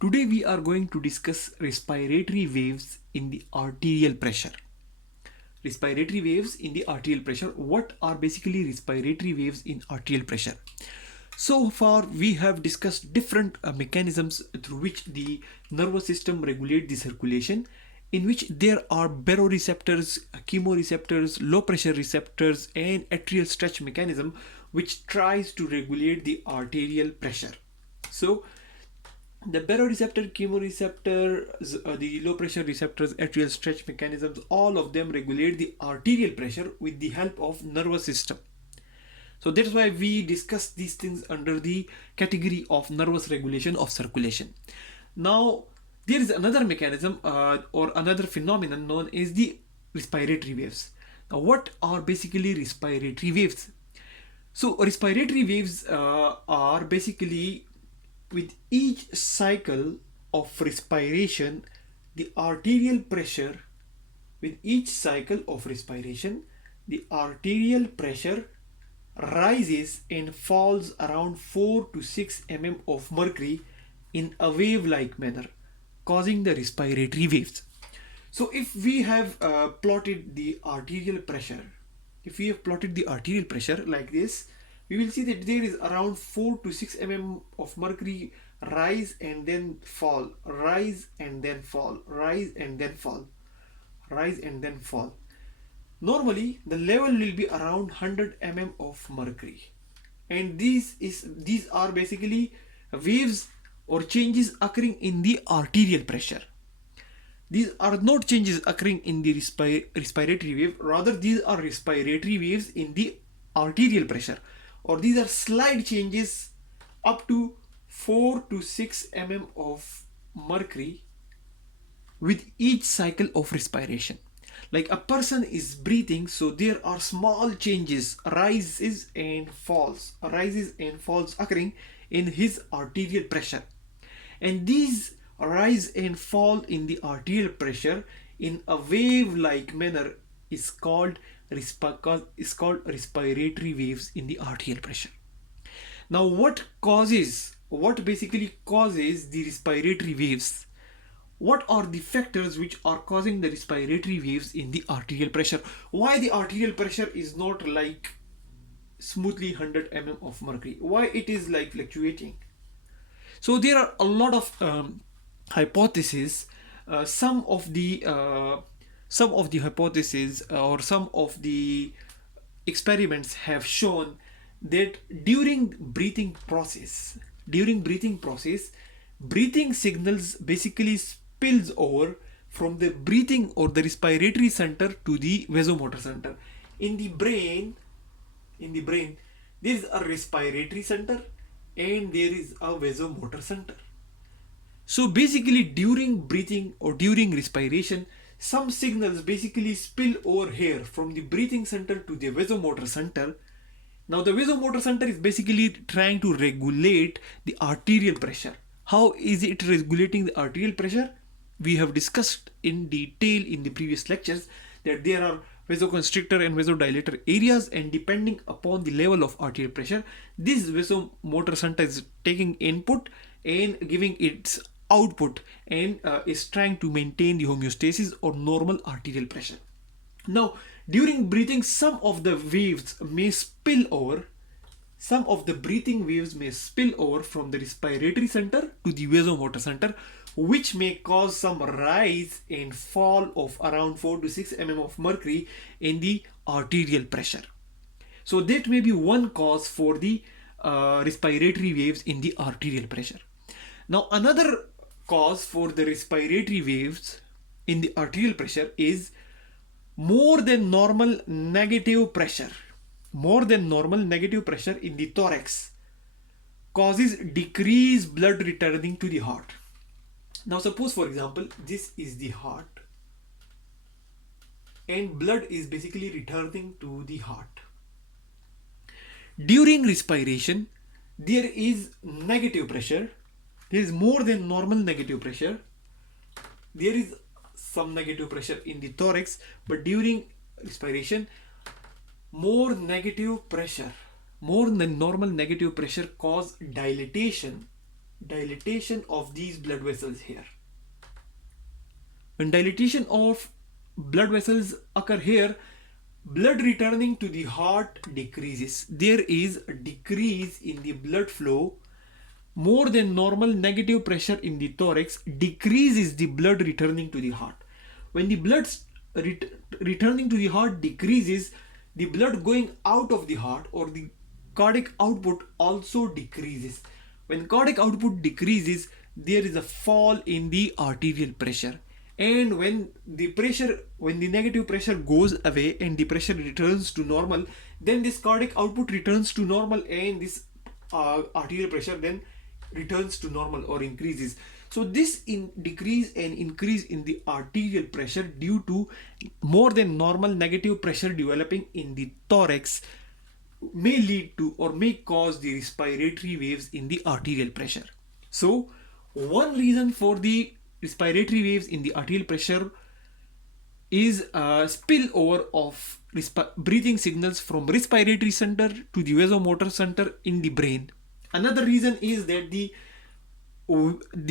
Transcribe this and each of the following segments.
Today we are going to discuss respiratory waves in the arterial pressure. Respiratory waves in the arterial pressure. What are basically respiratory waves in arterial pressure? So far we have discussed different mechanisms through which the nervous system regulates the circulation, in which there are baroreceptors, chemoreceptors, low pressure receptors and atrial stretch mechanism which tries to regulate the arterial pressure. So the baroreceptor, chemoreceptor, the low pressure receptors, atrial stretch mechanisms, all of them regulate the arterial pressure with the help of nervous system. So that's why we discuss these things under the category of nervous regulation of circulation. Now, there is another mechanism or another phenomenon known as the respiratory waves. Now, what are basically respiratory waves? So, respiratory waves are basically with each cycle of respiration, the arterial pressure, with each cycle of respiration, the arterial pressure rises and falls around 4 to 6 mm of mercury in a wave like manner, causing the respiratory waves. So, if we have plotted the arterial pressure, if we have plotted the arterial pressure like this, we will see that there is around 4 to 6 mm of mercury rise and then fall, rise and then fall, rise and then fall, rise and then fall. Normally, the level will be around 100 mm of mercury, and these are basically waves or changes occurring in the arterial pressure. These are not changes occurring in the respiratory wave, rather these are respiratory waves in the arterial pressure, or these are slight changes up to 4 to 6 mm of mercury with each cycle of respiration. Like a person is breathing, so there are small changes, rises and falls, occurring in his arterial pressure. And these rise and fall in the arterial pressure in a wave like manner is called respiratory waves in the arterial pressure. Now, what basically causes the respiratory waves? What are the factors which are causing the respiratory waves in the arterial pressure? Why the arterial pressure is not like smoothly 100 mm of mercury? Why it is like fluctuating? So there are a lot of hypotheses. Some of the hypotheses or some of the experiments have shown that during breathing process, breathing signals basically spills over from the breathing or the respiratory center to the vasomotor center. In the brain, there is a respiratory center and there is a vasomotor center. So basically during breathing or during respiration, some signals basically spill over here from the breathing center to the vasomotor center. Now the vasomotor center is basically trying to regulate the arterial pressure. How is it regulating the arterial pressure? We have discussed in detail in the previous lectures that there are vasoconstrictor and vasodilator areas, and depending upon the level of arterial pressure, this vasomotor center is taking input and giving its output, and is trying to maintain the homeostasis or normal arterial pressure. Now, during breathing, some of the breathing waves may spill over from the respiratory center to the vasomotor center, which may cause some rise and fall of around 4 to 6 mm of mercury in the arterial pressure. So that may be one cause for the respiratory waves in the arterial pressure. Now, another cause for the respiratory waves in the arterial pressure is more than normal negative pressure. More than normal negative pressure in the thorax causes decreased blood returning to the heart. Now, suppose for example, this is the heart and blood is basically returning to the heart. During respiration, there is negative pressure. There is more than normal negative pressure. There is some negative pressure in the thorax, but during respiration, more than normal negative pressure cause dilatation dilatation of these blood vessels here. When dilatation of blood vessels occur here, blood returning to the heart decreases. There is a decrease in the blood flow. More than normal negative pressure in the thorax decreases the blood returning to the heart. When the blood returning to the heart decreases, the blood going out of the heart or the cardiac output also decreases. When cardiac output decreases, there is a fall in the arterial pressure. And when the negative pressure goes away and the pressure returns to normal, then this cardiac output returns to normal, and this arterial pressure then returns to normal or increases. So this decrease and increase in the arterial pressure due to more than normal negative pressure developing in the thorax may lead to or may cause the respiratory waves in the arterial pressure. So one reason for the respiratory waves in the arterial pressure is a spillover of breathing signals from respiratory center to the vasomotor center in the brain. Another reason is that the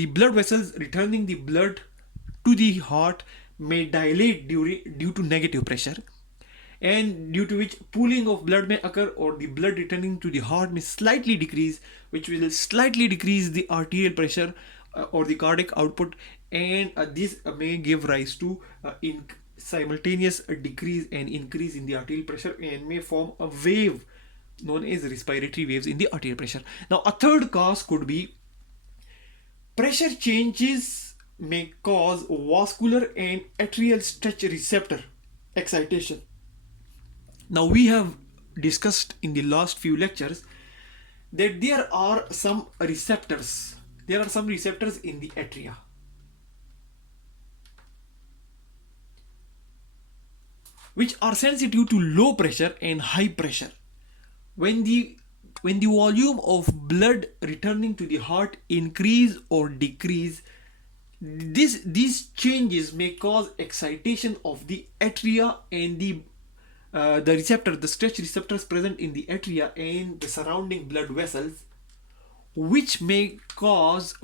blood vessels returning the blood to the heart may dilate due to negative pressure, and due to which pooling of blood may occur, or the blood returning to the heart may slightly decrease, which will slightly decrease the arterial pressure or the cardiac output, and this may give rise to simultaneous decrease and increase in the arterial pressure and may form a wave known as respiratory waves in the arterial pressure. Now a third cause could be pressure changes may cause vascular and atrial stretch receptor excitation. Now we have discussed in the last few lectures that there are some receptors. There are some receptors in the atria which are sensitive to low pressure and high pressure. When the volume of blood returning to the heart increase or decrease, these changes may cause excitation of the atria and the stretch receptors present in the atria and the surrounding blood vessels, which may cause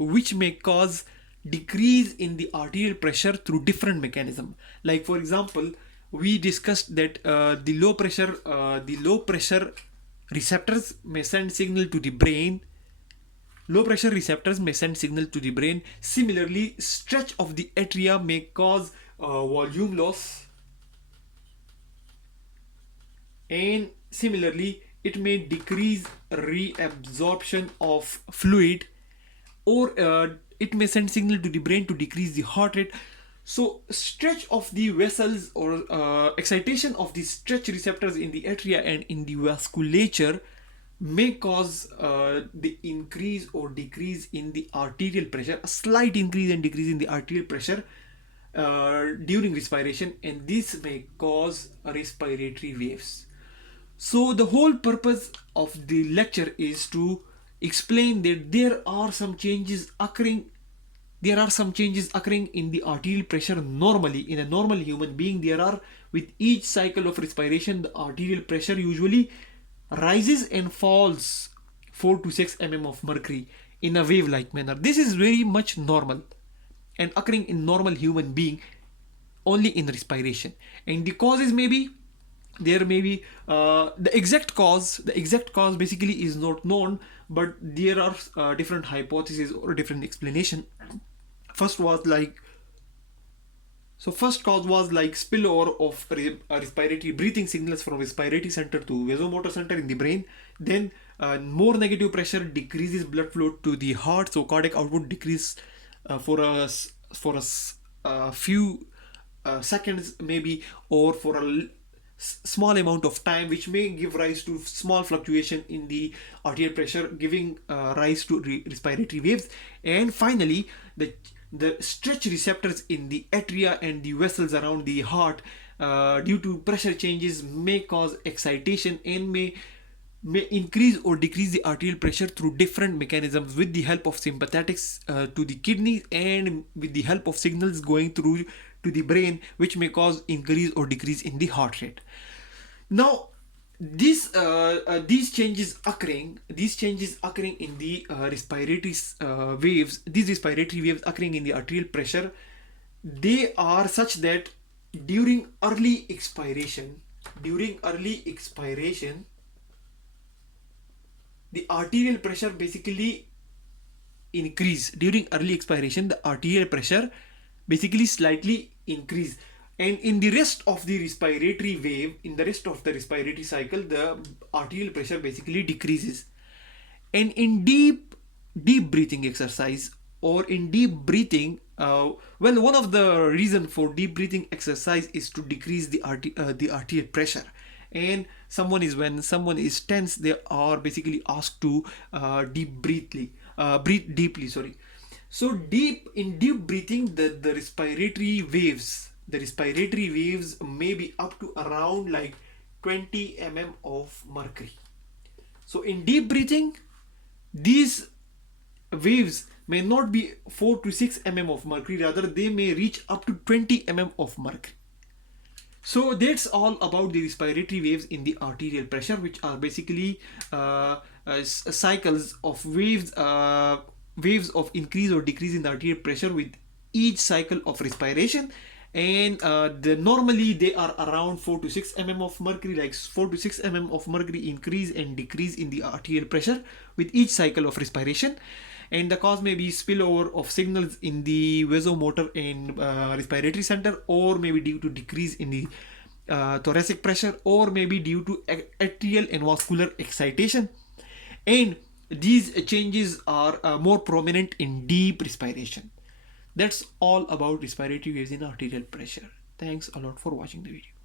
decrease in the arterial pressure through different mechanism. Like for example, we discussed that the low pressure receptors may send signal to the brain. Low pressure receptors may send signal to the brain. Similarly, stretch of the atria may cause volume loss, and similarly it may decrease reabsorption of fluid, or it may send signal to the brain to decrease the heart rate. So stretch of the vessels or excitation of the stretch receptors in the atria and in the vasculature may cause the increase or decrease in the arterial pressure, a slight increase and decrease in the arterial pressure during respiration, and this may cause respiratory waves. So the whole purpose of the lecture is to explain that there are some changes occurring in the arterial pressure normally. In a normal human being, there are, with each cycle of respiration, the arterial pressure usually rises and falls 4 to 6 mm of mercury in a wave-like manner. This is very much normal and occurring in normal human being only in respiration. And the causes may be the exact cause basically is not known, but there are different hypotheses or different explanation. First cause was like spillover of respiratory breathing signals from respiratory center to vasomotor center in the brain. Then more negative pressure decreases blood flow to the heart, so cardiac output decrease for a few seconds maybe, or for a small amount of time, which may give rise to small fluctuation in the arterial pressure, giving rise to respiratory waves. And finally, the stretch receptors in the atria and the vessels around the heart due to pressure changes may cause excitation and may increase or decrease the arterial pressure through different mechanisms with the help of sympathetics to the kidneys and with the help of signals going through to the brain, which may cause increase or decrease in the heart rate. Now These changes occurring, in the respiratory waves, these respiratory waves occurring in the arterial pressure, they are such that during early expiration, the arterial pressure basically increase. During early expiration, the arterial pressure basically slightly increase, and in the rest of the respiratory wave, in the rest of the respiratory cycle, the arterial pressure basically decreases. And in deep breathing exercise, or in deep breathing, well, one of the reason for deep breathing exercise is to decrease the arterial pressure. And when someone is tense, they are basically asked to breathe deeply, sorry. So deep breathing, the respiratory waves may be up to around like 20 of mercury. So in deep breathing, these waves may not be 4 to 6 of mercury, rather they may reach up to 20 of mercury. So that's all about the respiratory waves in the arterial pressure, which are basically cycles of waves of increase or decrease in the arterial pressure with each cycle of respiration. And normally they are around 4 to 6 of mercury, like 4 to 6 of mercury increase and decrease in the arterial pressure with each cycle of respiration. And the cause may be spillover of signals in the vasomotor and respiratory center, or maybe due to decrease in the thoracic pressure, or maybe due to atrial and vascular excitation. And these changes are more prominent in deep respiration. That's all about respiratory waves in arterial pressure. Thanks a lot for watching the video.